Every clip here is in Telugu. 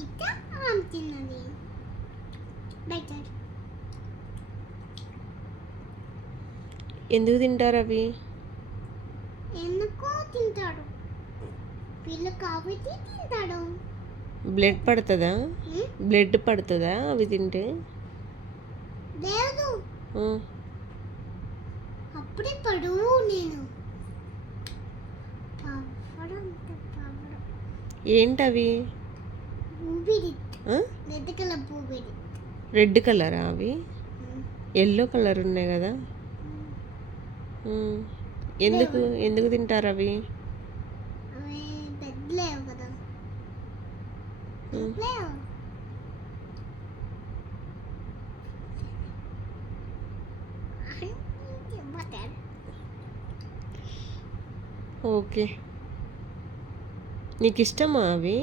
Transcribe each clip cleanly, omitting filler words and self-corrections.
ఇత ఆమె తిన్నది బెటర్. ఎందుకు తింటారు అవి? ఎందుకో తింటాడు, వీళ్ళు కాబట్టి తింటాడు. బ్లడ్ పడుతుందా? బ్లడ్ పడుతుందా అవి తింటే? లేదు, ఆ. అప్పుడే పడు. నేను పవర్ అంటే పవర్. ఏంటవి? ఊపిరి, రెడ్ కలర్ ఊపిరి. రెడ్ కలరా అవి? ఎల్లో కలర్ ఉన్నాయి కదా. ఎందుకు ఎందుకు తింటారు అవి? అవి పెద్దలేవు కదా. లేవు. ఓకే, నీకు ఇష్టమా అవి?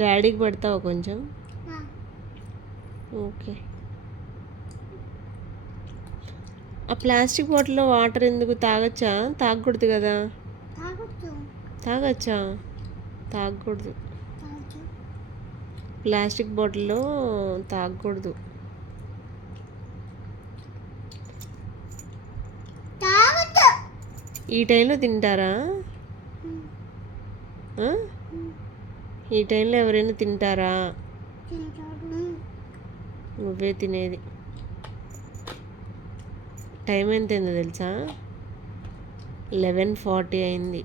డాడీకి పెడతావా కొంచెం? ఓకే. ఆ ప్లాస్టిక్ బాటిల్లో వాటర్ ఎందుకు? తాగొచ్చా? తాగకూడదు కదా. తాగొచ్చా? తాగకూడదు. ప్లాస్టిక్ బాటిల్లో తాగకూడదు. ఈ టైంలో తింటారా? ఈ టైంలో ఎవరైనా తింటారా? నువ్వే తినేది. టైం ఎంత అయిందో తెలుసా? 11:40 అయింది.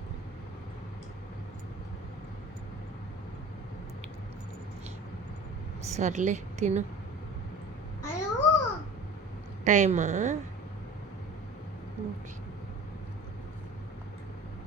సర్లే తిను. టైమా? ఓకే.